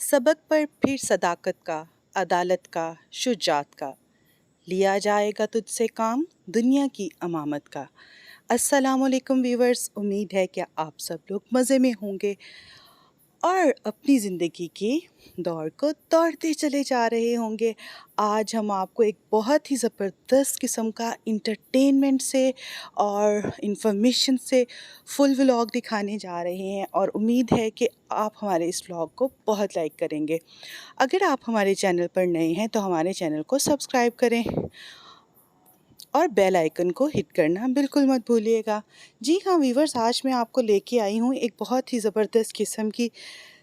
सबक पर फिर सदाकत का, अदालत का, शुजात का, लिया जाएगा तुझसे काम दुनिया की अमामत का। अस्सलामुअलैकुम व्यूवर्स, उम्मीद है कि आप सब लोग मज़े में होंगे और अपनी ज़िंदगी की दौड़ को दौड़ते चले जा रहे होंगे। आज हम आपको एक बहुत ही ज़बरदस्त किस्म का इंटरटेनमेंट से और इंफॉर्मेशन से फुल व्लॉग दिखाने जा रहे हैं और उम्मीद है कि आप हमारे इस व्लॉग को बहुत लाइक करेंगे। अगर आप हमारे चैनल पर नए हैं तो हमारे चैनल को सब्सक्राइब करें और बेल आइकन को हिट करना बिल्कुल मत भूलिएगा। जी हाँ व्यूवर्स, आज मैं आपको लेके आई हूँ एक बहुत ही ज़बरदस्त किस्म की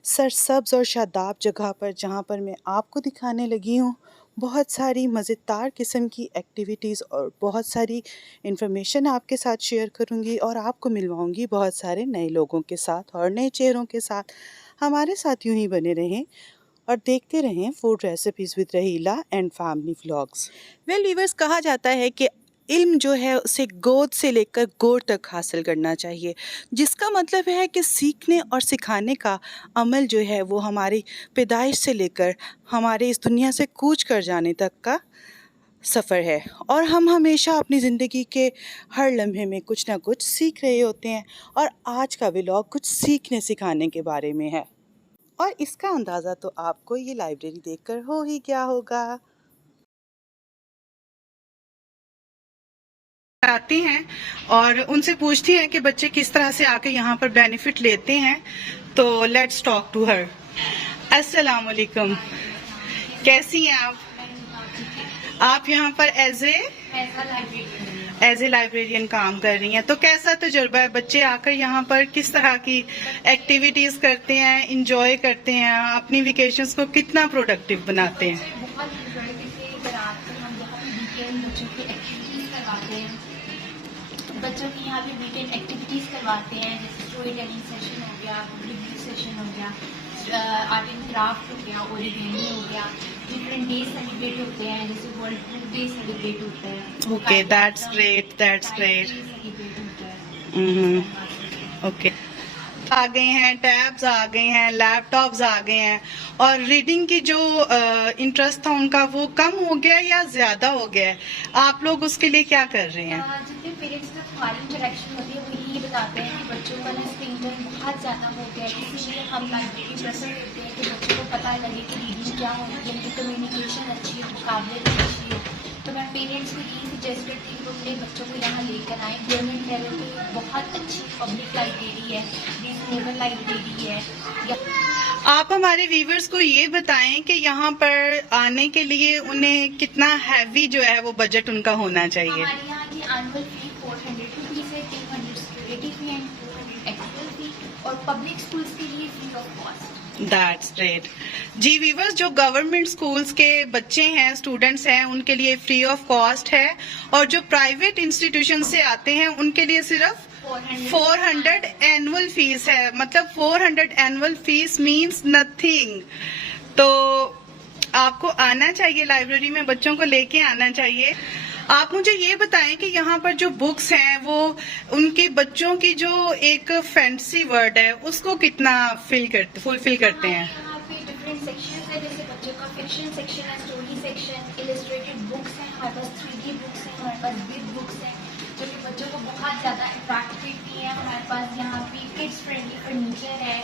सरसब्ज़ और शादाब जगह पर, जहाँ पर मैं आपको दिखाने लगी हूँ बहुत सारी मज़ेदार किस्म की एक्टिविटीज़ और बहुत सारी इन्फॉर्मेशन आपके साथ शेयर करूँगी और आपको मिलवाऊँगी बहुत सारे नए लोगों के साथ और नए चेहरों के साथ। हमारे साथ यूँ ही बने रहें और देखते रहें food recipes with Raheela and family vlogs. Well viewers, कहा जाता है कि इल्म जो है उसे गोद से लेकर गोद तक हासिल करना चाहिए, जिसका मतलब है कि सीखने और सिखाने का अमल जो है वो हमारी पैदाइश से लेकर हमारे इस दुनिया से कूच कर जाने तक का सफ़र है और हम हमेशा अपनी ज़िंदगी के हर लम्हे में कुछ ना कुछ सीख रहे होते हैं। और आज का व्लॉग कुछ सीखने सिखाने के बारे में है और इसका अंदाज़ा तो आपको ये लाइब्रेरी देखकर हो ही क्या होगा। आते हैं और उनसे पूछती हैं कि बच्चे किस तरह से आके यहाँ पर बेनिफिट लेते हैं। तो लेट्स टॉक टू हर। अस्सलाम वालेकुम, कैसी हैं आप? आप यहाँ पर एज ए लाइब्रेरियन काम कर रही हैं, तो कैसा तजुर्बा है? बच्चे आकर यहाँ पर किस तरह की एक्टिविटीज करते हैं, इंजॉय करते हैं, अपनी वेकेशंस को कितना प्रोडक्टिव बनाते हैं? बहुत इंजॉय करके इधर आकर हम यहाँ पे वीकेंड बच्चों की एक्टिविटीज़ करवाते हैं। बच्चों की यहाँ पे वीकेंड एक्टिविटीज़ करवाते हैं, जैसे स्टोरी टेलिंग सेशन हो गया, रिव्यू सेशन हो गया, आर्ट एंड क्राफ्ट हो गया, ओरिगेमी हो गया। डिफरेंट डे सेलिब्रेट होते हैं, जैसे वर्ल्ड फूड डे सेलिब्रेट होता है। Okay, that's great, that's great. Celebrate होता है। ओके, आ गए हैं, टैब्स आ गए हैं, लैपटॉप्स आ गए हैं और रीडिंग की जो इंटरेस्ट था उनका वो कम हो गया या ज्यादा हो गया है? आप लोग उसके लिए क्या कर रहे हैं? जितने पेरेंट्स का हमारी इंटरेक्शन होती है वो यही बताते हैं कि बच्चों का ना स्क्रीन टाइम बहुत ज़्यादा हो गया है, इसीलिए हम लाइब्रेरी प्रेफर करते हैं कि बच्चों को पता लगे कि रीडिंग क्या होती है, उनकी कम्युनिकेशन अच्छी है, मुकाबले अच्छी है। तो मैं पेरेंट्स को यही सजेस्ट करती हूँ कि अपने बच्चों को यहाँ लेकर आएँ। गवर्नमेंट लेवल पे बहुत अच्छी पब्लिक लाइब्रेरी है, रीजनेबल लाइब्रेरी है। आप हमारे व्यूवर्स को ये बताएं कि यहाँ पर आने के लिए उन्हें कितना हैवी जो है वो बजट उनका होना चाहिए? हमारे यहाँ की एनुअल फी 400 रुपीज़ है, 200 security fee and 200 access fee, और पब्लिक स्कूल्स के लिए free of cost. That's great. जी व्यूवर्स, जो गवर्नमेंट स्कूल्स के बच्चे हैं, स्टूडेंट्स हैं, उनके लिए फ्री ऑफ कॉस्ट है और जो प्राइवेट इंस्टीट्यूशन से आते हैं उनके लिए सिर्फ 400 एनुअल फीस है। मतलब 400 एनुअल फीस मींस नथिंग। तो आपको आना चाहिए, लाइब्रेरी में बच्चों को लेके आना चाहिए। आप मुझे ये बताएं कि यहाँ पर जो बुक्स हैं वो उनके बच्चों की जो एक फैंसी वर्ड है उसको कितना फुलफिल करते हैं? यहाँ पे डिफरेंट सेक्शन है, जैसे बच्चों का फिक्शन सेक्शन है, स्टोरी सेक्शन, इलस्ट्रेटेड बुक्स हैं, हमारे पास 3D बुक्स हैं, हमारे पास बिग बुक्स हैं जो कि बच्चों को बहुत ज़्यादा अट्रैक्ट करती है। हमारे पास यहाँ पे किड्स फ्रेंडली फर्नीचर है,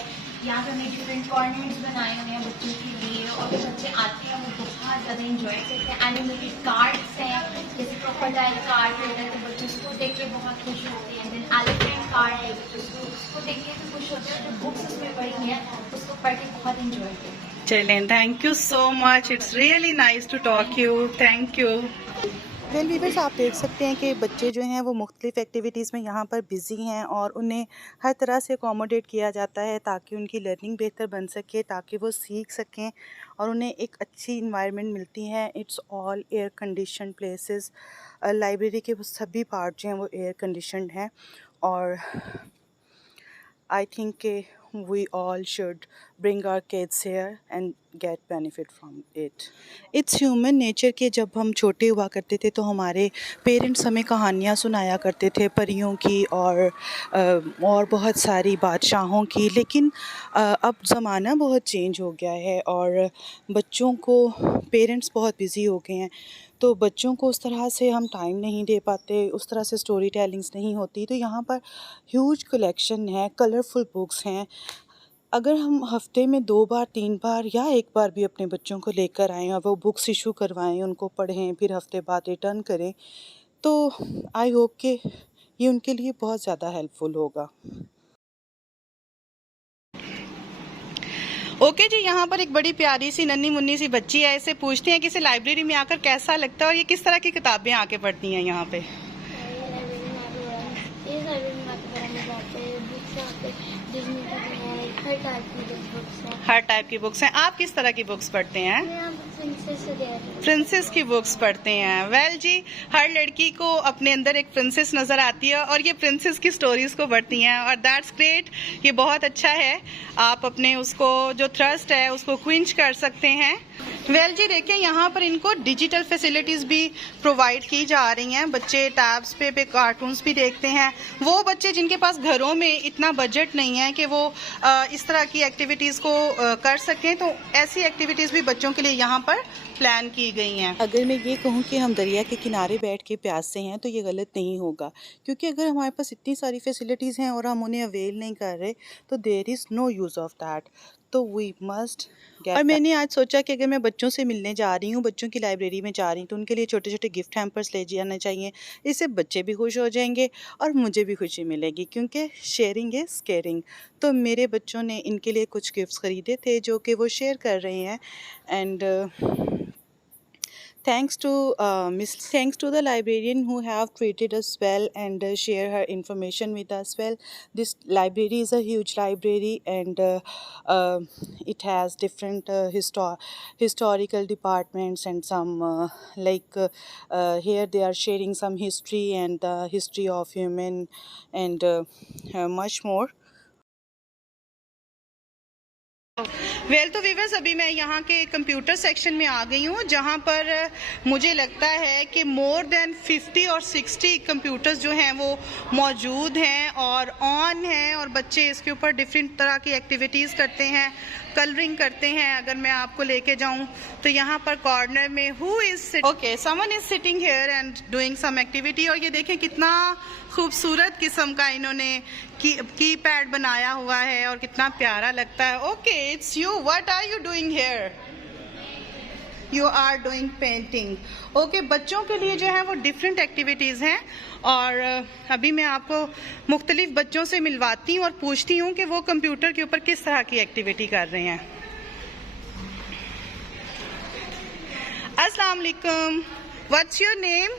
यहाँ पे हमने डिफरेंट कॉर्नर्स बनाए हुए हैं बच्चों के लिए, और जो बच्चे आते हैं वो बहुत ज़्यादा इंजॉय करते हैं। एनिमेटेड कार्ड्स हैं, जैसे क्रोकोडाइल कार्ड रहता है तो बच्चे उसको देख के बहुत खुश होते हैं। देन एलिफेंट कार्ड है, बच्चे उसको देख के खुश होते हैं। जो बुक्स उसमें पढ़ी हैं उसको पढ़ के बहुत इंजॉय करते हैं। चलें, thank you so much, it's really nice to talk you, thank you. Well viewers, आप देख सकते हैं कि बच्चे जो हैं वो मुख्तलिफ़ एक्टिविटीज़ में यहाँ पर बिज़ी हैं और उन्हें हर तरह से अकोमोडेट किया जाता है ताकि उनकी लर्निंग बेहतर बन सके, ताकि वो सीख सकें और उन्हें एक अच्छी इन्वायरमेंट मिलती है। It's all air condition places. Library के वो सभी पार्ट जो हैं वो एयर कंडीशनड हैं और I think we all should bring our kids here and get benefit from it. It's human nature कि जब हम छोटे हुआ करते थे तो हमारे पेरेंट्स हमें कहानियाँ सुनाया करते थे परियों की और बहुत सारी बादशाहों की, लेकिन अब ज़माना बहुत चेंज हो गया है और बच्चों को पेरेंट्स बहुत बिज़ी हो गए हैं, तो बच्चों को उस तरह से हम टाइम नहीं दे पाते, उस तरह से स्टोरी टेलिंग्स नहीं होती। तो यहाँ पर ह्यूज कलेक्शन है, कलरफुल बुक्स हैं। अगर हम हफ्ते में 2 बार 3 बार या 1 बार भी अपने बच्चों को लेकर आएँ और वो बुक्स इशू करवाएं, उनको पढ़ें, फिर हफ्ते बाद रिटर्न करें, तो आई होप कि ये उनके लिए बहुत ज़्यादा हेल्पफुल होगा। ओके जी, यहाँ पर एक बड़ी प्यारी सी नन्ही मुन्नी सी बच्ची है, इससे पूछते हैं कि इसे लाइब्रेरी में आकर कैसा लगता है और ये किस तरह की किताबें आके पढ़ती हैं यहाँ पे। हर टाइप की बुक्स हैं। आप किस तरह की बुक्स पढ़ते हैं? प्रिंसेस की बुक्स पढ़ते हैं। वेल जी, हर लड़की को अपने अंदर एक प्रिंसेस नज़र आती है और ये प्रिंसेस की स्टोरीज को पढ़ती हैं और दैट्स ग्रेट, ये बहुत अच्छा है। आप अपने उसको जो थ्रस्ट है उसको क्विंच कर सकते हैं। वेल जी, देखिए यहाँ पर इनको डिजिटल फैसिलिटीज़ भी प्रोवाइड की जा रही हैं। बच्चे टैब्स पे कार्टून्स भी देखते हैं। वो बच्चे जिनके पास घरों में इतना बजट नहीं है कि वो इस तरह की एक्टिविटीज़ को कर सकें, तो ऐसी एक्टिविटीज़ भी बच्चों के लिए यहाँ पर प्लान की गई हैं। अगर मैं ये कहूँ कि हम दरिया के किनारे बैठ के प्यासे हैं तो ये गलत नहीं होगा, क्योंकि अगर हमारे पास इतनी सारी फैसिलिटीज़ हैं और हम उन्हें अवेल नहीं कर रहे तो there is no use of that, तो वी मस्ट गेट। और मैंने आज सोचा कि अगर मैं बच्चों से मिलने जा रही हूँ, बच्चों की लाइब्रेरी में जा रही हूँ, तो उनके लिए छोटे छोटे गिफ्ट हैम्पर्स ले जाना चाहिए। इससे बच्चे भी खुश हो जाएंगे और मुझे भी खुशी मिलेगी, क्योंकि शेयरिंग इज़ केयरिंग। तो मेरे बच्चों ने इनके लिए कुछ गिफ्ट्स ख़रीदे थे जो कि वो शेयर कर रहे हैं। And thanks to the librarian who have treated us well and share her information with us well. This library is a huge library and it has different historical departments and some here they are sharing some history and the history of human and much more. Well तो viewers, अभी मैं यहाँ के computer section में आ गई हूँ, जहाँ पर मुझे लगता है कि मोर देन 50 और 60 कंप्यूटर्स जो हैं वो मौजूद हैं और ऑन हैं और बच्चे इसके ऊपर डिफरेंट तरह की एक्टिविटीज़ करते हैं, कलरिंग करते हैं। अगर मैं आपको लेके जाऊँ तो यहाँ पर कॉर्नर में someone is sitting here and doing some activity. और ये देखें कितना खूबसूरत किस्म का इन्होंने कीपैड बनाया हुआ है और कितना प्यारा लगता है। Okay, it's you, what are you doing here? You are doing painting. Okay, बच्चों के लिए जो है वो डिफरेंट एक्टिविटीज़ हैं और अभी मैं आपको मुख्तलिफ बच्चों से मिलवाती हूँ और पूछती हूँ कि वो कंप्यूटर के ऊपर किस तरह की एक्टिविटी कर रहे हैं। अस्सलाम वालेकुम, what's your name?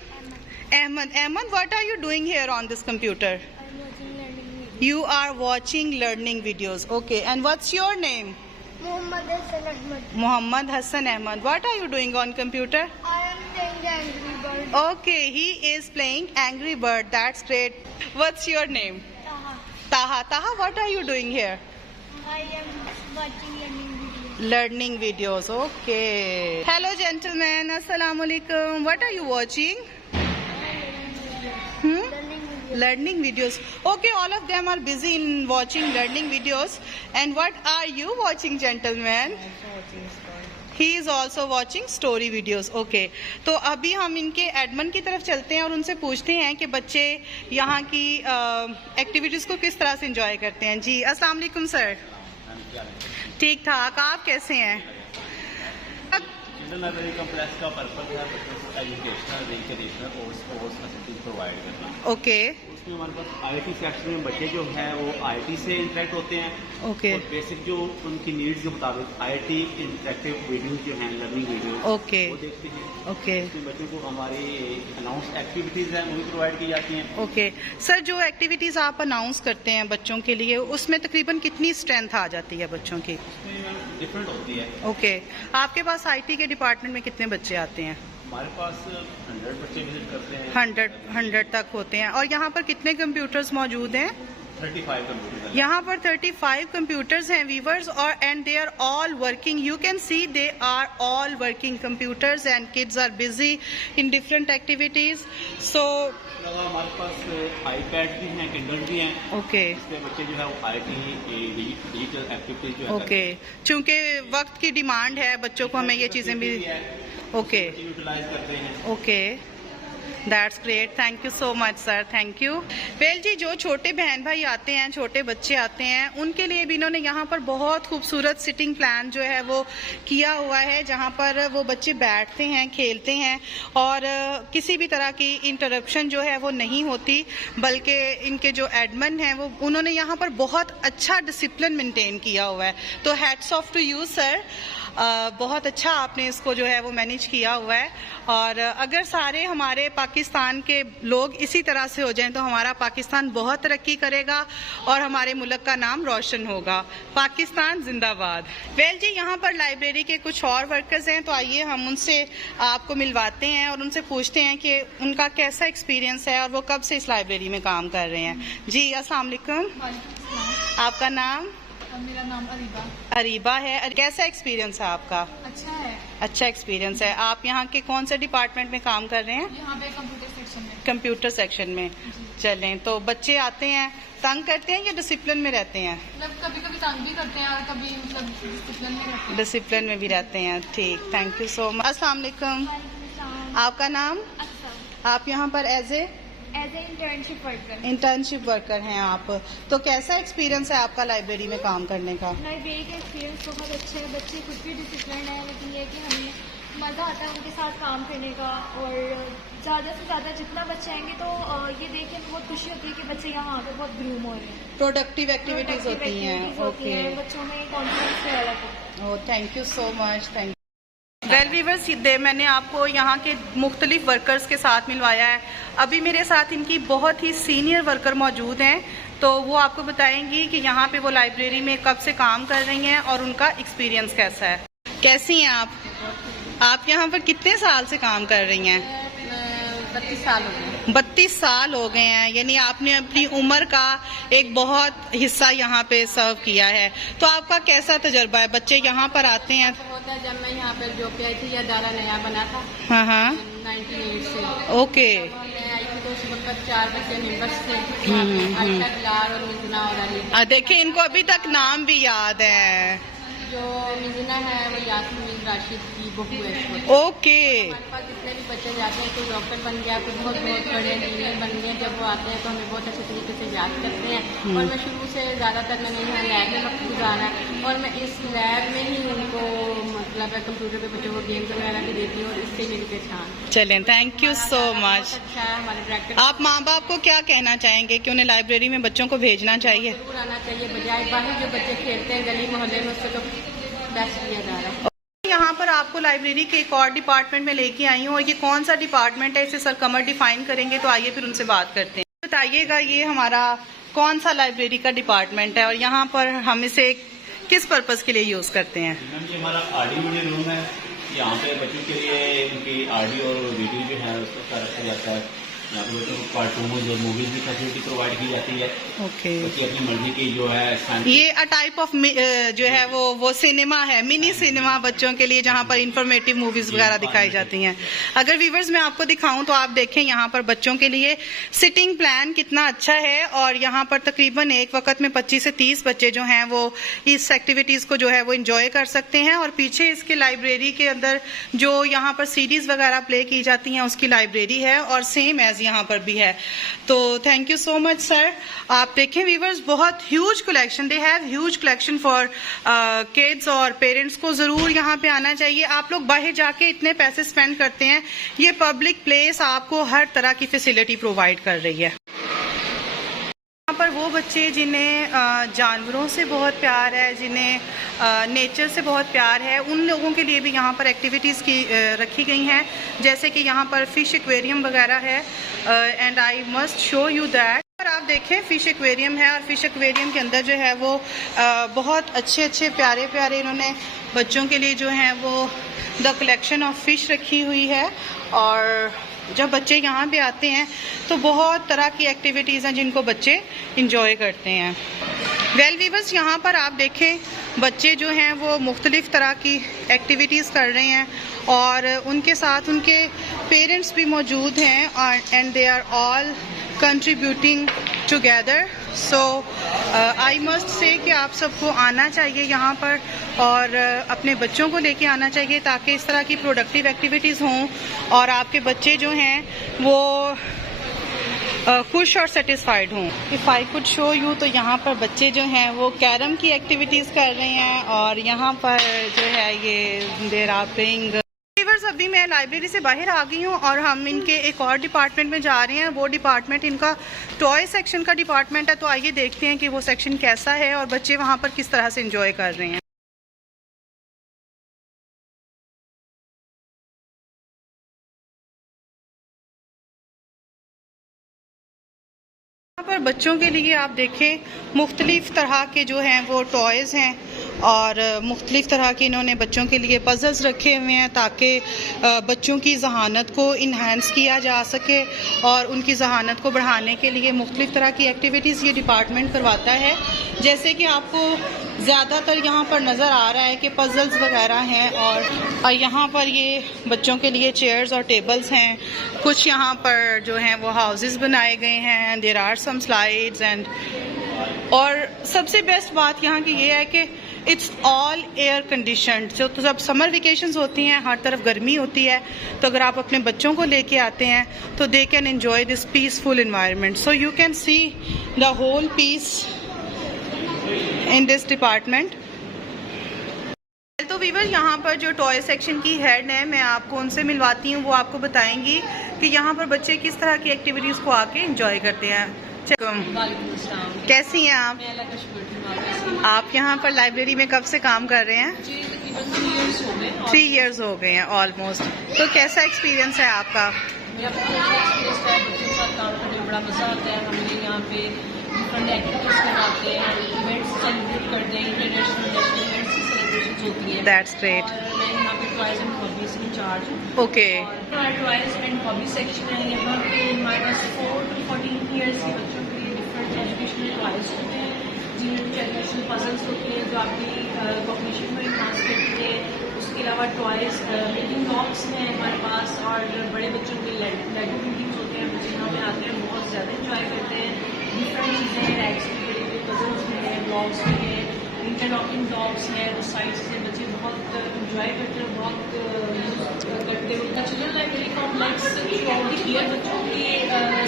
Ahmed. Ahmed, what are you doing here on this computer? I'm watching learning videos. You are watching learning videos. Okay, and what's your name? Muhammad Hassan Ahmed. Muhammad Hassan Ahmed. What are you doing on computer? I am playing Angry Bird. Okay, he is playing Angry Bird. That's great. What's your name? Taha. Taha. Taha, what are you doing here? I am watching learning videos. Learning videos. Okay. Hello, gentlemen. Assalamu alaikum. What are you watching? Learning videos. Learning videos. Okay, all of them are busy in watching learning videos. And what are you watching, gentlemen? He is also watching story videos. Okay. तो अभी हम इनके admin की तरफ चलते हैं और उनसे पूछते हैं कि बच्चे यहाँ की एक्टिविटीज़ को किस तरह से एंजॉय करते हैं। जी, अस्सलाम वालेकुम सर। ठीक ठाक, आप कैसे हैं? लाइब्रेरी कॉम्प्लेक्स का पर्पस है बच्चों को एजुकेशनल, रिक्रिएशनल और स्पोर्ट्स फैसिलिटीज प्रोवाइड करना। ओके। उसमें हमारे पास आईटी सेक्शन में बच्चे जो हैं वो आईटी से इंटरेक्ट होते हैं। ओके। और बेसिक जो उनकी नीड्स के मुताबिक आईटी इंटरेक्टिव वीडियोस जो हैं, लर्निंग वीडियोस, ओके, वो देखते हैं। ओके। उसमें बच्चों को हमारी अनाउंस एक्टिविटीज़ हैं वो भी प्रोवाइड की जाती हैं। ओके सर, जो एक्टिविटीज़ आप अनाउंस करते हैं बच्चों के लिए, उसमें तकरीबन कितनी स्ट्रेंथ आ जाती है बच्चों की? उसमें डिफरेंट होती है। ओके। आपके पास आईटी के डिपार्टमेंट में कितने बच्चे आते हैं? हमारे पास 100 बच्चे विजिट करते हैं। 100 तक होते हैं। और यहाँ पर कितने कंप्यूटर्स मौजूद हैं? 35 कंप्यूटर। यहाँ पर 35 कंप्यूटर्स हैं वीवर्स, और and they are all working, you can see they are all working computers and kids are busy in different activities. So हमारे पास आईपैड भी हैं, किंडल भी हैं। ओके, इसमें बच्चे जो है वो डिजिटल एक्टिविटीज जो है ओके, चूंकि वक्त की डिमांड है बच्चों को, हमें ये चीज़ें भी ओके यूटिलाइज करते हैं। Okay, that's great, thank you so much sir, thank you. Well जी, जो छोटे बहन भाई आते हैं, छोटे बच्चे आते हैं, उनके लिए भी इन्होंने यहाँ पर बहुत खूबसूरत सिटिंग प्लान जो है वो किया हुआ है, जहाँ पर वो बच्चे बैठते हैं, खेलते हैं और किसी भी तरह की इंटरप्शन जो है वो नहीं होती, बल्कि इनके जो एडमिन हैं वो उन्होंने यहाँ पर बहुत अच्छा डिसिप्लिन मेंटेन किया हुआ है। तो hats off to you sir, बहुत अच्छा आपने इसको जो है वो मैनेज किया हुआ है। और अगर सारे हमारे पाकिस्तान के लोग इसी तरह से हो जाएं तो हमारा पाकिस्तान बहुत तरक्की करेगा और हमारे मुल्क का नाम रोशन होगा। पाकिस्तान जिंदाबाद। वेल जी, यहाँ पर लाइब्रेरी के कुछ और वर्कर्स हैं, तो आइए हम उनसे आपको मिलवाते हैं और उनसे पूछते हैं कि उनका कैसा एक्सपीरियंस है और वो कब से इस लाइब्रेरी में काम कर रहे हैं। जी अस्सलाम वालेकुम, आपका नाम? मेरा नाम अरीबा है। कैसा एक्सपीरियंस है आपका? अच्छा है। अच्छा एक्सपीरियंस है। आप यहाँ के कौन से डिपार्टमेंट में काम कर रहे हैं? यहाँ पे कंप्यूटर सेक्शन में। कंप्यूटर सेक्शन में। चलें, तो बच्चे आते हैं, तंग करते हैं या डिसिप्लिन में रहते हैं? मतलब कभी कभी तंग भी करते हैं और कभी मतलब डिसिप्लिन में रहते हैं। डिसिप्लिन में भी रहते हैं। ठीक, थैंक यू सो मच। अस्सलाम वालेकुम, आपका नाम? आप यहाँ पर एज ए इंटर्नशिप वर्कर हैं आप, तो कैसा एक्सपीरियंस है आपका लाइब्रेरी में काम करने का? लाइब्रेरी का एक्सपीरियंस बहुत अच्छा है, बच्चे कुछ भी डिसिप्लिन है, लेकिन ये कि हमें मज़ा आता है उनके साथ काम करने का, और ज़्यादा से ज़्यादा जितना बच्चे आएंगे तो ये देख के बहुत खुशी होती है कि बच्चे यहाँ आकर बहुत ग्रूम हो रहे हैं। प्रोडक्टिव एक्टिविटीज होती हैं। ओके, बच्चों में कॉन्फिडेंस डेवलप होता है। Oh, thank you so much, thank you. Well viewers, मैंने आपको यहाँ के मुख्तलिफ वर्कर्स के साथ मिलवाया है। अभी मेरे साथ इनकी बहुत ही सीनियर वर्कर मौजूद हैं, तो वो आपको बताएंगी कि यहाँ पे वो लाइब्रेरी में कब से काम कर रही हैं और उनका एक्सपीरियंस कैसा है। कैसी हैं आप? आप यहाँ पर कितने साल से काम कर रही हैं? 32 साल हो गए। 32 साल हो गए हैं, यानी आपने अपनी उम्र का एक बहुत हिस्सा यहाँ पे सर्व किया है। तो आपका कैसा तजर्बा है? बच्चे यहाँ पर आते हैं? होता है, जब मैं यहाँ पर जॉब पे आई थी, यह अदारा नया बना था। हाँ हाँ, 98 से। ओके। मैं आई थी तो उस वक्त 4 बच्चे मेंबर्स थे। अच्छा, बिलाल और मिजना और अली। देखिए, इनको अभी तक नाम भी याद है। जो मिजना है वो यास्मीन राशिद की बहू है। ओके। हमारे पास जितने भी बच्चे जाते हैं, कोई डॉक्टर बन गया, कोई बहुत बहुत बड़े इंजीनियर बन गए, जब वो आते हैं तो हमें बहुत अच्छे तरीके से याद करते हैं। और मैं शुरू से ज़्यादातर मैंने यहाँ लैब में वक्त गुजारा है, और मैं इस लैब में ही उनको मतलब कंप्यूटर पे बच्चों को गेम्स वगैरह भी देती हूँ, और इससे मेरी पहचान। चलें, थैंक यू सो मच। अच्छा है हमारे डायरेक्टर। आप माँ बाप को क्या कहना चाहेंगे कि उन्हें लाइब्रेरी में बच्चों को भेजना चाहिए? जरूर आना चाहिए, बजाय बाहर जो बच्चे खेलते हैं गली मोहल्ले में, उससे तो बेस्ट किया जा रहा है। यहाँ पर आपको लाइब्रेरी के एक और डिपार्टमेंट में लेके आई हूँ, और ये कौन सा डिपार्टमेंट है इसे सर कमर डिफाइन करेंगे, तो आइए फिर उनसे बात करते हैं। बताइएगा, ये हमारा कौन सा लाइब्रेरी का डिपार्टमेंट है और यहाँ पर हम इसे किस पर्पस के लिए यूज़ करते हैं? मैम, ये हमारा ऑडियो वीडियो रूम है। यहाँ पे बच्चों के लिए उनकी ऑडियो और वीडियो जो है उसको रखा जाता है। यहाँ पे बच्चों को कार्टून और मूवीज की फैसिलिटी प्रोवाइड की जाती है। ओके। बच्चे अपनी मर्जी की जो है ये अ टाइप ऑफ जो है वो सिनेमा है, मिनी सिनेमा बच्चों के लिए, जहाँ पर इंफॉर्मेटिव मूवीज वगैरह दिखाई जाती हैं। अगर व्यूवर्स मैं आपको दिखाऊं तो आप देखें यहाँ पर बच्चों के लिए सिटिंग प्लान कितना अच्छा है, और यहाँ पर तकरीबन एक वक्त में 25 से 30 बच्चे जो हैं वो इस एक्टिविटीज़ को जो है वो इंजॉय कर सकते हैं। और पीछे इसके लाइब्रेरी के अंदर जो यहाँ पर सीडीज़ वगैरह प्ले की जाती हैं उसकी लाइब्रेरी है, और सेम एज यहाँ पर भी है। तो thank you so much sir. आप देखें व्यूवर्स, बहुत huge collection, they have huge collection for kids, और पेरेंट्स को ज़रूर यहाँ पे आना चाहिए। आप लोग बाहर जाके इतने पैसे स्पेंड करते हैं, ये पब्लिक प्लेस आपको हर तरह की फैसिलिटी प्रोवाइड कर रही है। यहाँ पर वो बच्चे जिन्हें जानवरों से बहुत प्यार है, जिन्हें नेचर से बहुत प्यार है, उन लोगों के लिए भी यहाँ पर एक्टिविटीज़ की रखी गई हैं, जैसे कि यहाँ पर फ़िश एक्वेरियम वगैरह है, and I must show you that. पर आप देखें, फ़िश एक्वेरियम है, और फ़िश एक्वेरियम के अंदर जो है वो बहुत अच्छे अच्छे प्यारे प्यारे इन्होंने बच्चों के लिए जो है वो द कलेक्शन ऑफ फ़िश रखी हुई है। और जब बच्चे यहाँ पे आते हैं तो बहुत तरह की एक्टिविटीज़ हैं जिनको बच्चे इंजॉय करते हैं। वेल वीवर्स, यहाँ पर आप देखें बच्चे जो हैं वो मुख्तलिफ़ तरह की एक्टिविटीज़ कर रहे हैं और उनके साथ उनके पेरेंट्स भी मौजूद हैं and they are all contributing together. So I must say कि आप सबको आना चाहिए यहाँ पर और अपने बच्चों को लेके आना चाहिए ताकि इस तरह की प्रोडक्टिव एक्टिविटीज़ हों और आपके बच्चे जो हैं वो खुश और सेटिस्फाइड हूँ। If I could show you, तो यहाँ पर बच्चे जो हैं वो कैरम की एक्टिविटीज़ कर रहे हैं और यहाँ पर जो है ये देर आर प्लेइंग। अभी मैं लाइब्रेरी से बाहर आ गई हूँ और हम इनके एक और डिपार्टमेंट में जा रहे हैं। वो डिपार्टमेंट इनका टॉय सेक्शन का डिपार्टमेंट है, तो आइए देखते हैं कि वो सेक्शन कैसा है और बच्चे वहाँ पर किस तरह से इंजॉय कर रहे हैं। यहाँ पर बच्चों के लिए आप देखें मुख्तलिफ़ तरह के जो हैं वो टॉयज़ हैं और मुख्तलिफ़ तरह के इन्होंने बच्चों के लिए पज़ल्स रखे हुए हैं ताकि बच्चों की ज़हानत को इन्हांस किया जा सके और उनकी ज़हानत को बढ़ाने के लिए मुख्तलिफ़ तरह की एक्टिविटीज़ ये डिपार्टमेंट करवाता है। जैसे कि आपको ज़्यादातर यहाँ पर नज़र आ रहा है कि पज़ल्स वगैरह हैं और यहाँ पर ये बच्चों के लिए चेयर्स और टेबल्स हैं। कुछ यहाँ पर जो हैं वो हाउसेस बनाए गए हैं, there are some slides and और सबसे बेस्ट बात यहाँ की ये है कि इट्स ऑल एयर कंडीशनड। तो जब समर वेकेशंस होती हैं, हर तरफ गर्मी होती है, तो अगर आप अपने बच्चों को लेके आते हैं तो they can enjoy this peaceful environment. So you can see the whole peace in this department. तो वीवर, यहाँ पर जो टॉय सेक्शन की हेड है, मैं आपको उनसे मिलवाती हूँ, वो आपको बताएंगी कि यहाँ पर बच्चे किस तरह की एक्टिविटीज़ को आके एंजॉय करते हैं। कैसी हैं आप? आप यहाँ पर लाइब्रेरी में कब से काम कर रहे हैं? 3 years हो गए हैं ऑलमोस्ट। तो कैसा एक्सपीरियंस है आपका? काम करने में बड़ा मज़ा आता है। हमने यहाँ पे डिफरेंट एक्टिविटीज़ करवाते हैं, इवेंट्स सेलिब्रेट करते हैं, इंटरनेशनल नेशनल इवेंट्स की सेलिब्रेशन होती है। That's great. और मैं यहाँ पे टॉयज़ एंड हॉबीज़ की इंचार्ज हूँ। Okay. Toys and hobby section है यहाँ पे। हमारे पास 4 to 14 ईयर्स के बच्चों के लिए डिफरेंट एजुकेशनल टॉयज़ होते हैं, जिनमें एजुकेशनल पजल्स होते हैं जो आपकी कॉग्निशन को इन्हांस करती है। उसके अलावा टॉयज़ बिल्डिंग ब्लॉक्स हैं हमारे पास और बड़े बच्चों के लेगो बिल्डिंग्स होते हैं। बच्चे यहाँ पे आते हैं, बहुत ज़्यादा इंजॉय करते हैं। डिफरेंट चीज़ें रैक्स की बड़े बड़े पजल्स भी हैं, ब्लॉक्स भी हैं, इंटरलॉकिंग ब्लॉक्स हैं, उस साइड से बच्चे बहुत इंजॉय करते हैं, बहुत यूज़ करते हैं। Children library complex through out the year बच्चों की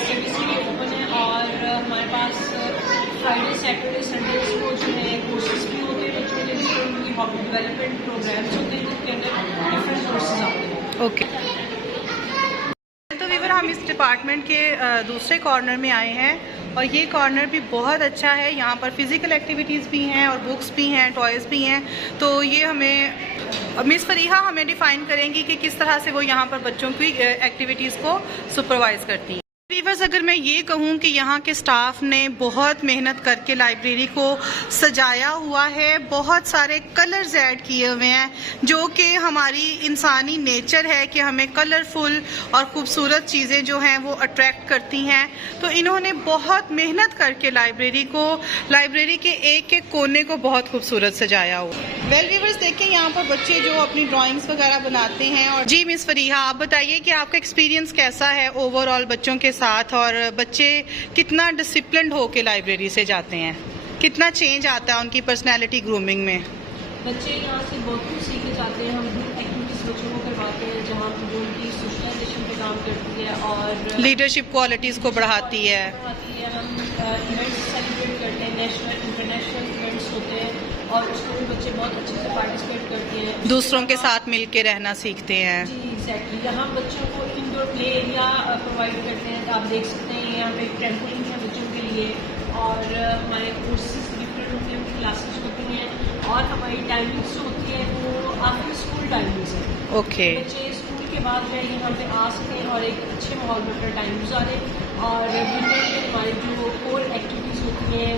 सर्विस के लिए ओपन है और हमारे पास फ्राइडे सैटरडे संडेज को जो है कोर्सेज भी होते हैं बच्चों के लिए, उनकी हॉबी डेवलपमेंट प्रोग्राम्स होते हैं जिसके अंदर डिफरेंट कोर्सेज आते हैं। ओके। तो वीवर, हम इस डिपार्टमेंट के दूसरे कॉर्नर में आए हैं और ये कॉर्नर भी बहुत अच्छा है। यहाँ पर फिज़िकल एक्टिविटीज़ भी हैं और बुक्स भी हैं, टॉयज़ भी हैं। तो ये हमें मिस फरीहा हमें डिफ़ाइन करेंगी कि किस तरह से वो यहाँ पर बच्चों की एक्टिविटीज़ को सुपरवाइज़ करती हैं। वीवर्स, अगर मैं ये कहूँ कि यहाँ के स्टाफ ने बहुत मेहनत करके लाइब्रेरी को सजाया हुआ है, बहुत सारे कलर्स ऐड किए हुए हैं जो कि हमारी इंसानी नेचर है कि हमें कलरफुल और ख़ूबसूरत चीज़ें जो हैं वो अट्रैक्ट करती हैं। तो इन्होंने बहुत मेहनत करके लाइब्रेरी के एक एक कोने को बहुत खूबसूरत सजाया हुआ। वेल वीवर्स, देखें यहाँ पर बच्चे जो अपनी ड्राइंग्स वगैरह बनाते हैं। और जी मिस फरीहा, आप बताइए कि आपका एक्सपीरियंस कैसा है ओवरऑल बच्चों के साथ और बच्चे कितना डिसिप्लिन्ड होके लाइब्रेरी से जाते हैं, कितना चेंज आता है उनकी पर्सनैलिटी ग्रूमिंग में? बच्चे यहाँ से बहुत कुछ सीख के जाते हैं। हम ग्रुप एक्टिविटीज़ बच्चों को करवाते हैं जहाँ जो उनकी सोशलाइजेशन पे काम करती है और लीडरशिप क्वालिटीज़ को बढ़ाती है। हम इवेंट्स सेलिब्रेट करते हैं, नेशनल इंटरनेशनल इवेंट्स होते हैं और उसमें भी बच्चे बहुत अच्छे से पार्टिसिपेट करते हैं, दूसरों के साथ मिल के रहना सीखते हैं। जी एग्जैक्टली। यहाँ बच्चों को इंडोर प्ले एरिया प्रोवाइड करते हैं, आप देख सकते हैं यहाँ पे ट्रैम्पोलिन है बच्चों के लिए और हमारे कोर्सेज डिफरेंट होते हैं, उनकी क्लासेज होती हैं और हमारी टाइमिंग्स जो होती है वो आफ्टर स्कूल टाइमिंग्स है। ओके। बच्चे स्कूल के बाद जो है यहाँ पे आ सकें और एक अच्छे माहौल में अपना टाइम गुजारें और वीकेंड में हमारी जो कोर एक्टिविटीज़ होती हैं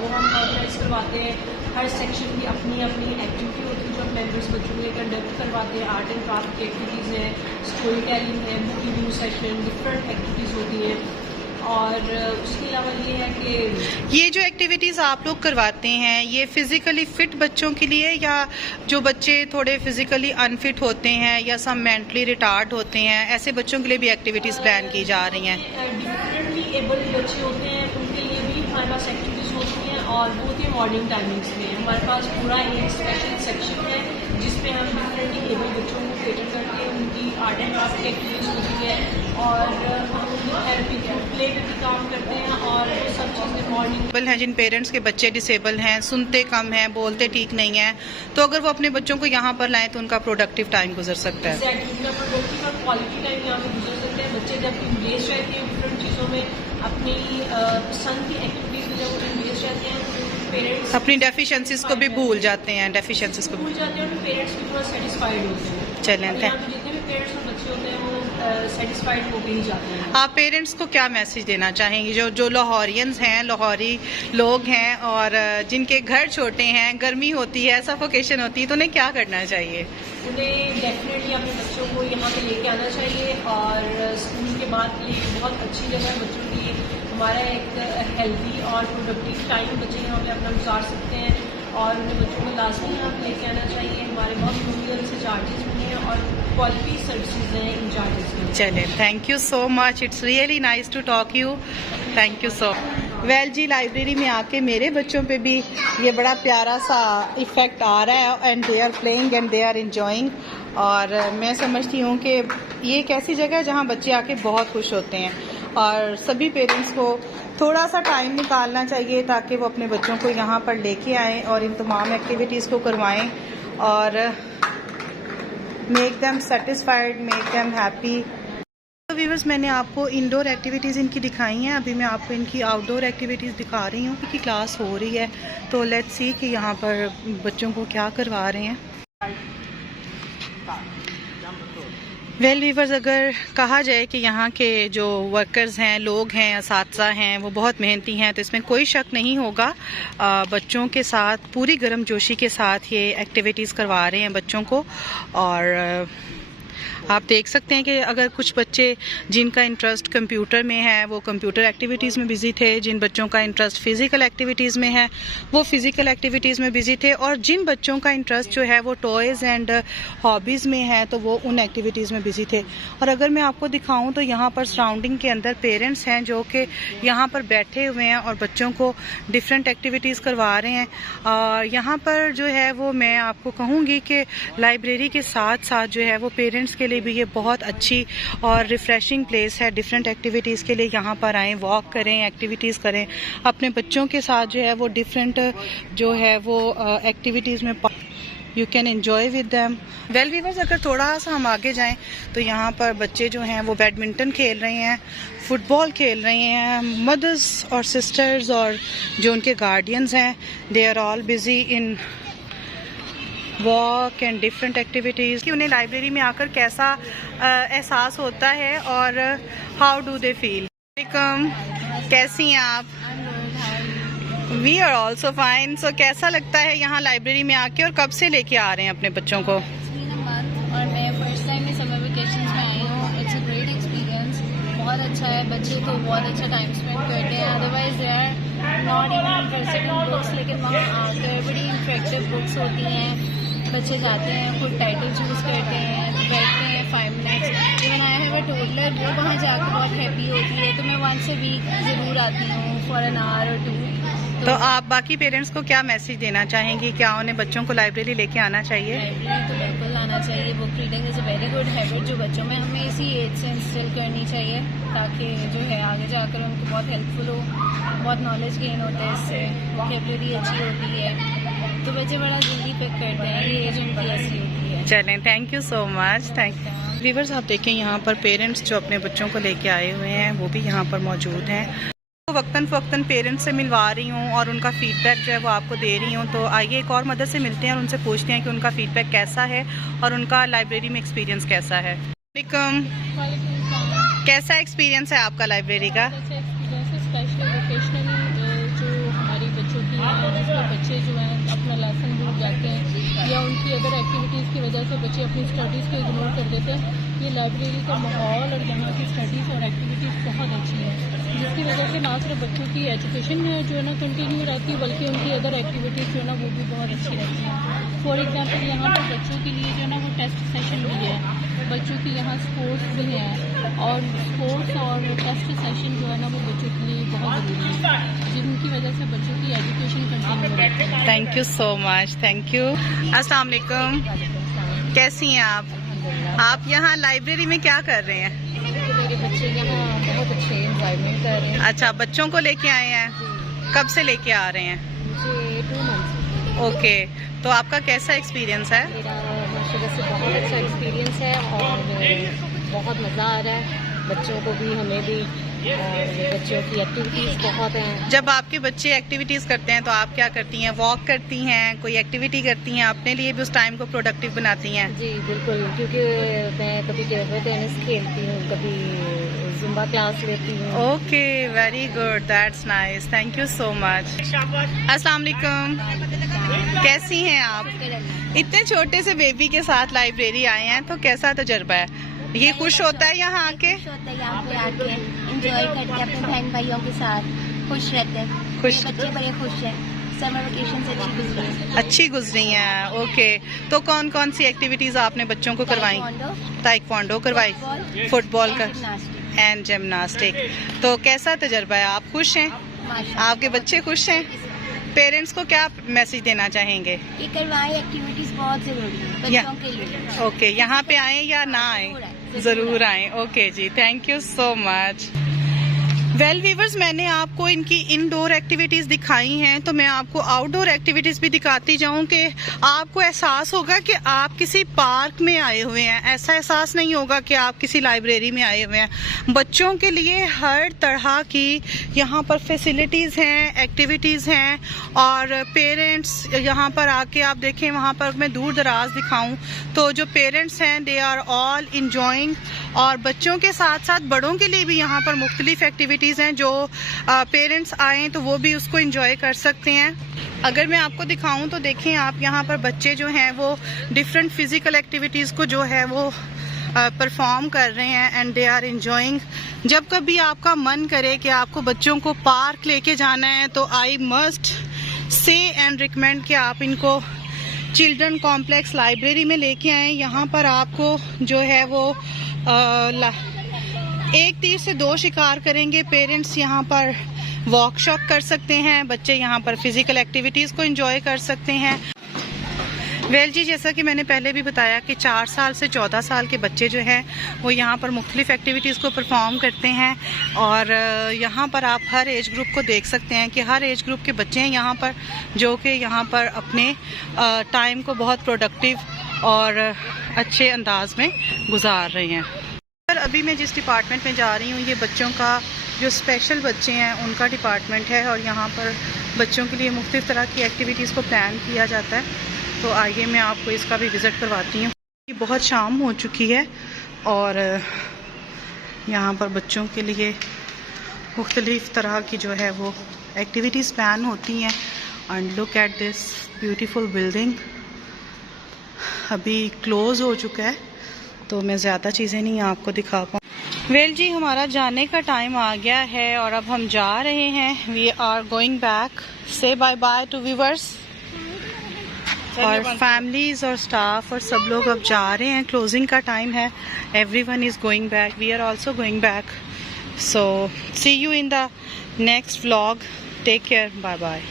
वो हम ऑर्गेनाइज करवाते हैं। हर सेक्शन की अपनी अपनी एक्टिविटी होती है जो मेंबर्स बच्चों के लिए कंडक्ट करवाते हैं। आर्ट एंड क्राफ्ट की एक्टिविटीज़ हैं, स्टोरी टेलिंग है, book review session, different activities होती हैं। और उसके अलावा ये है कि ये जो एक्टिविटीज़ आप लोग करवाते हैं ये फिज़िकली फ़िट बच्चों के लिए, या जो बच्चे थोड़े फिज़िकली अनफिट होते हैं या सब मेंटली रिटार्ड होते हैं, ऐसे बच्चों के लिए भी एक्टिविटीज़ प्लान की जा रही हैं? डिफरेंटली एबल्ड बच्चे होते हैं उनके लिए भी हमारे पास एक्टिविटीज़ होती हैं और बहुत ही मॉर्निंग टाइमिंग्स में हमारे पास पूरा एक स्पेशल सेक्शन है जिसमें हम डिफरेंटली एबल्ड बच्चों को केटर करके उनकी आर्ट एंड क्राफ्ट की एक्टिविटीज़ होती है और हम थेरेपी प्ले पे भी काम करते हैं और वो सब चीज़ें मॉर्निंग हैं जिन पेरेंट्स के बच्चे डिसेबल हैं, सुनते कम हैं, बोलते ठीक नहीं हैं, तो अगर वो अपने बच्चों को यहाँ पर लाएं तो उनका प्रोडक्टिव टाइम गुजर सकता है। एग्जैक्टली उनका प्रोडक्टिव और क्वालिटी टाइम यहाँ पे गुजर सकते हैं। बच्चे जब इंगेज रहते हैं डिफरेंट चीज़ों में, अपनी पसंद की एक्टिविटीज़ में जब वो इंगेज रहते हैं तो पेरेंट्स अपनी डेफिशिएंसीज को भी भूल जाते हैं, डेफिशिएंसीज को भूल जाते हैं और पेरेंट्स भी थोड़ा सेटिस्फाइड होते हैं। चलें, और यहाँ पे जितने भी पेरेंट्स और बच्चे होते हैं वो सेटिस्फाइड होके ही जाते हैं। आप पेरेंट्स को क्या मैसेज देना चाहेंगे जो लाहौरियंस हैं, लाहौरी लोग हैं और जिनके घर छोटे हैं, गर्मी होती है, सफोकेशन होती है, तो उन्हें क्या करना चाहिए? उन्हें डेफिनेटली अपने बच्चों को यहाँ पे लेके आना चाहिए और स्कूल के बाद ये बहुत अच्छी जगह है बच्चों के लिए। हमारा एक हेल्दी और प्रोडक्टिव टाइम बच्चे यहाँ पे अपना गुजार सकते हैं और उन्हें बच्चों को लाजमी यहाँ पे लेके आना चाहिए। हमारे बहुत नॉमिनल से चार्जेस भी हैं और क्वालिटी सर्विसेज हैं इन चार्जेस में। चलें, thank you so much, it's really nice to talk you, thank you so. Well जी, लाइब्रेरी में आके मेरे बच्चों पे भी ये बड़ा प्यारा सा इफ़ेक्ट आ रहा है and they are playing and they are enjoying. और मैं समझती हूँ कि ये एक ऐसी जगह है जहाँ बच्चे आके बहुत खुश होते हैं और सभी पेरेंट्स को थोड़ा सा टाइम निकालना चाहिए ताकि वो अपने बच्चों को यहाँ पर लेके आएँ और इन तमाम एक्टिविटीज़ को करवाएं और make them satisfied, make them happy. तो व्यूअर्स, मैंने आपको इंडोर एक्टिविटीज़ इनकी दिखाई हैं, अभी मैं आपको इनकी आउटडोर एक्टिविटीज़ दिखा रही हूँ क्योंकि क्लास हो रही है। तो लेट्स सी कि यहाँ पर बच्चों को क्या करवा रहे हैं। वेल व्यूअर्स, अगर कहा जाए कि यहाँ के जो वर्कर्स हैं, लोग हैं, असातिज़ा हैं, वो बहुत मेहनती हैं, तो इसमें कोई शक नहीं होगा। बच्चों के साथ पूरी गर्मजोशी के साथ ये एक्टिविटीज़ करवा रहे हैं बच्चों को। और आप देख सकते हैं कि अगर कुछ बच्चे जिनका इंटरेस्ट कंप्यूटर में है वो कंप्यूटर एक्टिविटीज़ में बिज़ी थे, जिन बच्चों का इंटरेस्ट फ़िज़िकल एक्टिविटीज़ में है वो फ़िज़िकल एक्टिविटीज़ में बिज़ी थे, और जिन बच्चों का इंटरेस्ट जो है वो टॉयज़ एंड हॉबीज़ में है तो वो उन एक्टिविटीज़ में बिज़ी थे। और अगर मैं आपको दिखाऊं तो यहाँ पर सराउंडिंग के अंदर पेरेंट्स हैं जो कि यहाँ पर बैठे हुए हैं और बच्चों को डिफरेंट एक्टिविटीज़ करवा रहे हैं। और यहाँ पर जो है वो मैं आपको कहूँगी कि लाइब्रेरी के साथ साथ जो है वो पेरेंट्स के लिए भी ये बहुत अच्छी और रिफ़्रेशिंग प्लेस है। डिफरेंट एक्टिविटीज़ के लिए यहाँ पर आएँ, वॉक करें, एक्टिविटीज़ करें, अपने बच्चों के साथ जो है वो डिफरेंट जो है वो एक्टिविटीज़ में you can enjoy with them. Well viewers, अगर थोड़ा सा हम आगे जाएं तो यहाँ पर बच्चे जो हैं वो बैडमिंटन खेल रहे हैं, फुटबॉल खेल रहे हैं। मदर्स और सिस्टर्स और जो उनके गार्डियंस हैं, they are all busy in walk and different activities. कि उन्हें लाइब्रेरी में आकर कैसा एहसास होता है और हाउ डू दे फील। कैसी हैं आप? We are also fine. So कैसा लगता है यहाँ लाइब्रेरी में आके और कब से लेके आ रहे हैं अपने बच्चों को? और मैं फर्स्ट टाइम में समर वेकेशन में आई हूँ। इट्स अ ग्रेट एक्सपीरियंस, बहुत अच्छा है। बच्चे तो बहुत अच्छा टाइम स्पेंड करते हैं, otherwise they are not even interested in books, लेकिन वहाँ आकर बड़ी इंटरेक्टिव बुक्स होती हैं। बच्चे जाते हैं, खुद टाइटल चूज़ करते हैं, बैठते हैं 5 minutes. Even I have a toddler, वो वहाँ जाकर बहुत हैप्पी होती है। तो मैं वंस अ वीक ज़रूर आती हूँ फॉर एन आवर और 2। तो आप बाकी पेरेंट्स को क्या मैसेज देना चाहेंगी? क्या उन्हें बच्चों को लाइब्रेरी लेके आना चाहिए? लाइब्रेरी तो बिल्कुल आना चाहिए। Book reading is a very good habit जो बच्चों में हमें इसी एज से इंस्टिल करनी चाहिए ताकि जो है आगे जाकर उनको बहुत हेल्पफुल हो, बहुत नॉलेज गेन होता है इससे, वोकैबुलरी अच्छी होती है, तो बच्चे बड़ा जल्दी पिक करते हैं। ये एज उनकी ऐसी होती है। चलें, thank you so much, thank you. Viewers, आप देखें यहाँ पर पेरेंट्स जो अपने बच्चों को लेके आए हुए हैं वो भी यहाँ पर मौजूद हैं। तो वक्तन फ़वक्तन पेरेंट्स से मिलवा रही हूँ और उनका फ़ीडबैक जो है वो आपको दे रही हूँ। तो आइए एक और मदद से मिलते हैं और उनसे पूछते हैं कि उनका फ़ीडबैक कैसा है और उनका लाइब्रेरी में एक्सपीरियंस कैसा है। कैसा एक्सपीरियंस है आपका लाइब्रेरी का? स्पेशल वोकेशनल जो हमारी बच्चों की जिसमें बच्चे जो हैं अपना लेसन भूल जाते हैं या उनकी अदर एक्टिविटीज़ की वजह से बच्चे अपनी स्टडीज़ को इग्नोर कर देते हैं। ये लाइब्रेरी का माहौल और यहाँ की स्टडीज़ और एक्टिविटीज़ बहुत अच्छी है, जिसकी वजह से ना सिर्फ बच्चों की एजुकेशन जो है ना कंटिन्यू रहती है, बल्कि उनकी अदर एक्टिविटीज़ जो है ना वो भी बहुत अच्छी रहती हैं। फॉर एग्जांपल यहाँ पर बच्चों के लिए जो है ना वो टेस्ट सेशन भी है, बच्चों के यहाँ स्पोर्ट्स भी हैं, और स्पोर्ट्स और टेस्ट सेशन जो है ना वो बच्चों के लिए बहुत ज़रूरी है, जिनकी वजह से बच्चों की एजुकेशन कंटिन्यू रहती है। Thank you so much, thank you. अस्सलाम वालेकुम, कैसी हैं आप? आप यहाँ लाइब्रेरी में क्या कर रहे हैं? मेरे बच्चे यहाँ बहुत अच्छे एंजॉयमेंट कर रहे हैं। अच्छा, बच्चों को लेके आए हैं? कब से लेके आ रहे हैं? मुझे 2 मंथ्स। ओके, तो आपका कैसा एक्सपीरियंस है? मेरा माशाल्लाह से बहुत अच्छा एक्सपीरियंस है और बहुत मज़ा आ रहा है, बच्चों को भी हमें भी, और बच्चों की एक्टिविटीज़ बहुत हैं। जब आपके बच्चे एक्टिविटीज़ करते हैं तो आप क्या करती हैं? वॉक करती हैं, कोई एक्टिविटी करती हैं, अपने लिए भी उस टाइम को प्रोडक्टिव बनाती हैं? जी बिल्कुल, क्योंकि मैं कभी टेबल टेनिस खेलती हूँ, कभी जुम्बा क्लास लेती हूँ। Okay, very good, that's nice, thank you so much. अस्सलाम वालेकुम, कैसी हैं आप? इतने छोटे से बेबी के साथ लाइब्रेरी आए हैं, तो कैसा तजुर्बा है? ये खुश होता है यहाँ आके? खुश होता है यहाँ पे आके, एंजॉय करते हैं अपने बहन भाइयों के साथ, खुश रहते हैं। खुश। मेरे बच्चे बड़े खुश हैं, समर वेकेशन से अच्छी गुजरी है। अच्छी गुजरी हैं, ओके। तो कौन कौन सी एक्टिविटीज़ आपने बच्चों को करवाई? ताइक्वांडो करवाई, फुटबॉल का एंड जिम्नास्टिक। तो कैसा तजुर्बा है? आप खुश हैं? आपके बच्चे खुश हैं? पेरेंट्स को क्या मैसेज देना चाहेंगे? ये करवाएं, एक्टिविटीज बहुत जरूरी है बच्चों के लिए। ओके, यहाँ पे आए या ना आए? ज़रूर आए। ओके जी, thank you so much. Well viewers, मैंने आपको इनकी इनडोर एक्टिविटीज़ दिखाई हैं, तो मैं आपको आउटडोर एक्टिविटीज़ भी दिखाती जाऊं कि आपको एहसास होगा कि आप किसी पार्क में आए हुए हैं। ऐसा एहसास नहीं होगा कि आप किसी लाइब्रेरी में आए हुए हैं। बच्चों के लिए हर तरह की यहाँ पर फैसिलिटीज़ हैं, एक्टिविटीज़ हैं, और पेरेंट्स यहाँ पर आके आप देखें, वहाँ पर मैं दूर दराज दिखाऊँ तो जो पेरेंट्स हैं दे आर ऑल इंजॉइंग, और बच्चों के साथ साथ बड़ों के लिए भी यहाँ पर मुख्तलिफ एक्टिविटीज़ हैं, जो पेरेंट्स आएँ तो वो भी उसको इंजॉय कर सकते हैं। अगर मैं आपको दिखाऊं तो देखें आप, यहाँ पर बच्चे जो हैं वो डिफरेंट फिज़िकल एक्टिविटीज़ को जो है वो परफॉर्म कर रहे हैं एंड दे आर इंजॉइंग। जब कभी आपका मन करे कि आपको बच्चों को पार्क लेके जाना है तो आई मस्ट से एंड रिकमेंड कि आप इनको चिल्ड्रन कॉम्प्लेक्स लाइब्रेरी में लेके आएँ। यहाँ पर आपको जो है वो एक तीर से 2 शिकार करेंगे। पेरेंट्स यहाँ पर वॉक शॉक कर सकते हैं, बच्चे यहाँ पर फिजिकल एक्टिविटीज़ को एंजॉय कर सकते हैं। वेल जी, जैसा कि मैंने पहले भी बताया कि 4 साल से 14 साल के बच्चे जो हैं वो यहाँ पर मुख्तलिफ एक्टिविटीज़ को परफॉर्म करते हैं, और यहाँ पर आप हर एज ग्रुप को देख सकते हैं कि हर एज ग्रुप के बच्चे हैं यहाँ पर, जो कि यहाँ पर अपने टाइम को बहुत प्रोडक्टिव और अच्छे अंदाज में गुजार रहे हैं। अभी मैं जिस डिपार्टमेंट में जा रही हूँ, ये बच्चों का जो स्पेशल बच्चे हैं उनका डिपार्टमेंट है, और यहाँ पर बच्चों के लिए मुख्तलिफ तरह की एक्टिविटीज़ को प्लान किया जाता है। तो आइए मैं आपको इसका भी विज़िट करवाती हूँ। ये बहुत शाम हो चुकी है और यहाँ पर बच्चों के लिए मुख्तलिफ तरह की जो है वो एक्टिविटीज़ प्लान होती हैं। And look at this beautiful building. अभी क्लोज़ हो चुका है तो मैं ज़्यादा चीज़ें नहीं आपको दिखा पाऊँ। वेल जी, हमारा जाने का टाइम आ गया है और अब हम जा रहे हैं। We are going back. Say bye bye to viewers और फैमिलीज़ और स्टाफ और सब लोग अब जा रहे हैं। क्लोजिंग का टाइम है। Everyone is going back, we are also going back. So see you in the next vlog. Take care, bye bye.